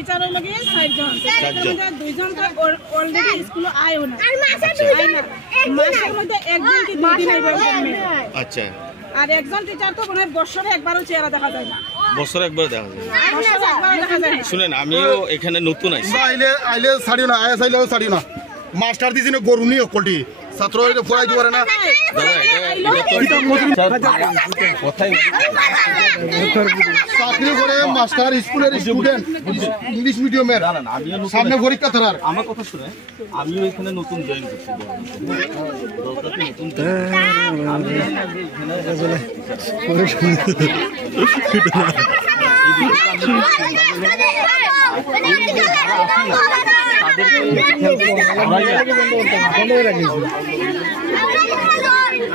টিচারের লগে 4 জন তার দুইজন তো অলরেডি স্কুলে আয়ও না মাসের মধ্যে একদিন কি দুই দিন আইবা আচ্ছা আর একজন টিচার তো মানে বছরে একবারও চেহারা দেখা যায় না বছরে একবার দেখা যায় শুনেন আমিও এখানে নতুন আইছি আইলে ছাড়িও না আইস আইলেও ছাড়িও না মাস্টার দিছিনে গরুনি অকলটি ছাত্র এটা পড়াই দিতে পারে না চাকরি করে মাস্টার স্কুলের স্টুডেন্ট ইংলিশ মিডিয়ামের সামনে পরীক্ষা ধরার আমার কথা শুনে আমিও এখানে নতুন জয়েন করছি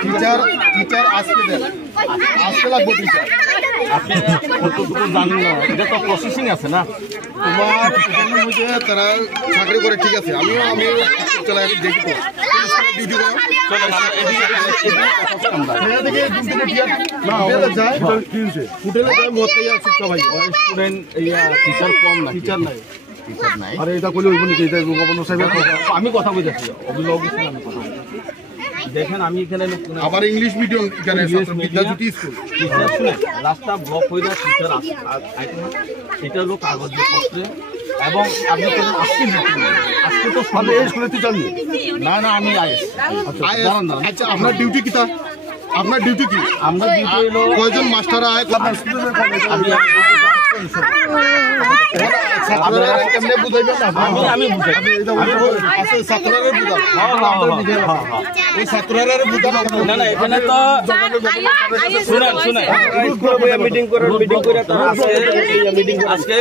টিচার টিচার আজকে দেন আজকে লাগবে টিচার আপনি জানেন না এটা তো প্রসেসিং আছে না তোমার মধ্যে তারা চাকরি করে ঠিক আছে আমি চালাই দেখি তো ডিউটি করো হোটেলে যায় মত খাইয়া আসছে ভাই স্টুডেন্ট টিচার কম না টিচার নাই আরে এটা কইলে হইব নাকি এটা গভর্নর সাহেব আমি কথা বলতেছি অভিভাবক হিসেবে আমি কথা বলতেছি দেখেন আমি এখানে আবার ইংলিশ মিডিয়াম এখানে বিদ্যাজ্যোতি স্কুল রাস্তা ব্লক হয়ে যায় টিচার এটা হলো কাগজপত্রে এবং আপনি আজকে তো সব এই স্কুলে টিচার নেই না না আমি আচ্ছা আপনার ডিউটি কি তা আপনার ডিউটি কি আমরা ডিউটি হলো কয়জন মাস্টার আয় আমি এখানে তো মিটিং করে আজকে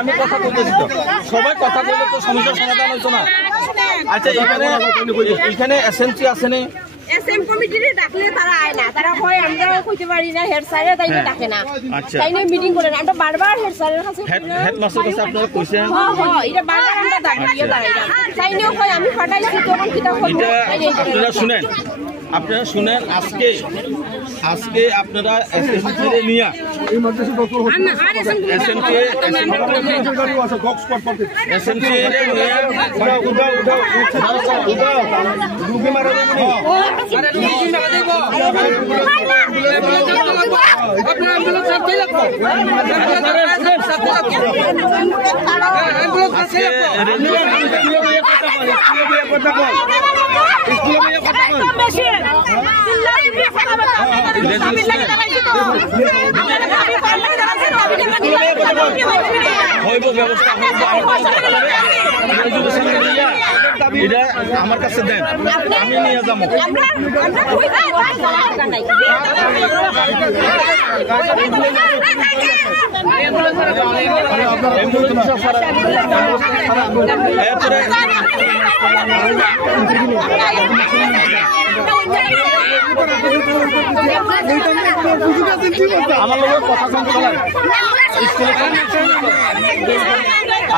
আমি কথা বলতেছি তো সবাই কথা বললে তো সমস্যার সমাধান হইতো না আচ্ছা এখানে এসএমসি আছে না এসএম কমিটিতে ডাকলে তারা আয় না তারা কয় আমরাও কইতে পারি না হেড স্যারে তাই ডাকে না আচ্ছা তাই নিয়ে মিটিং করে না আমরা বারবার হেড স্যারের কাছে হেডমাস্টার কাছে আপনারা কইছেন হ্যাঁ এটা বারবার আমরা দাঁড়িয়ে তাই নিয়ে কয় আমি ফাটাইছি তখন কিটা হলো আপনারা শুনেন আজকে আপনারা এসএমসি নিয়া আমার কাছে দেন আমি নিয়ে যাবো আমার লোক কথা শুনতে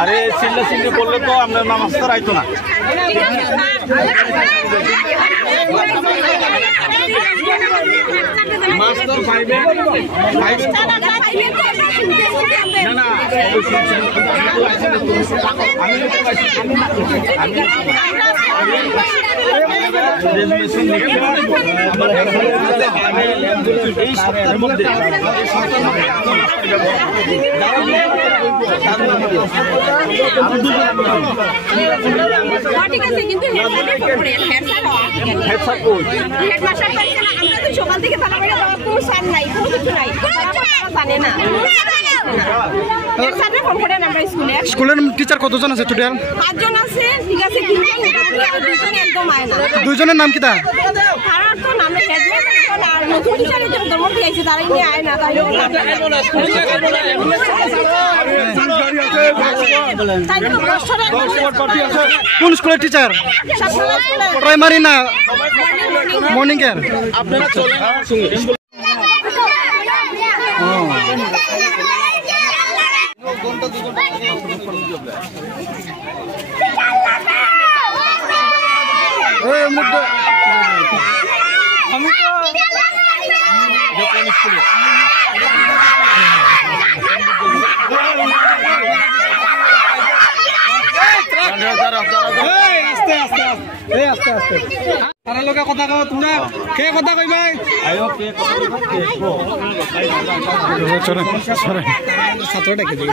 আরে চিল্লা চিল্লি করলে তো আপনার নাম আসতে রাইতো না মাস্টার ফাইভে না সকাল থেকে জানে না স্কুলের টিচার কতজন আছে টোটাল? 5 জন আছে। ঠিক আছে, 2জন একদম আয় না। দুইজনের নাম কি তা? তার তো নামে হেডমাস্টার আর নতুন টিচার যে দমর দিয়েছে তারাই নিয়ে আয় না। তাই কোন স্কুলের টিচার? প্রাইমারি না মর্নিং এর? আপনারা চলেন আমি তো এটা কোন স্কুলে? আস্তে আস্তে এই আস্তে আস্তে তারা লোকে কথা কও তোমরা কে কথা কইবাই আয়ো কে কথা কে চলে সরে ছাত্র ডেকে দিই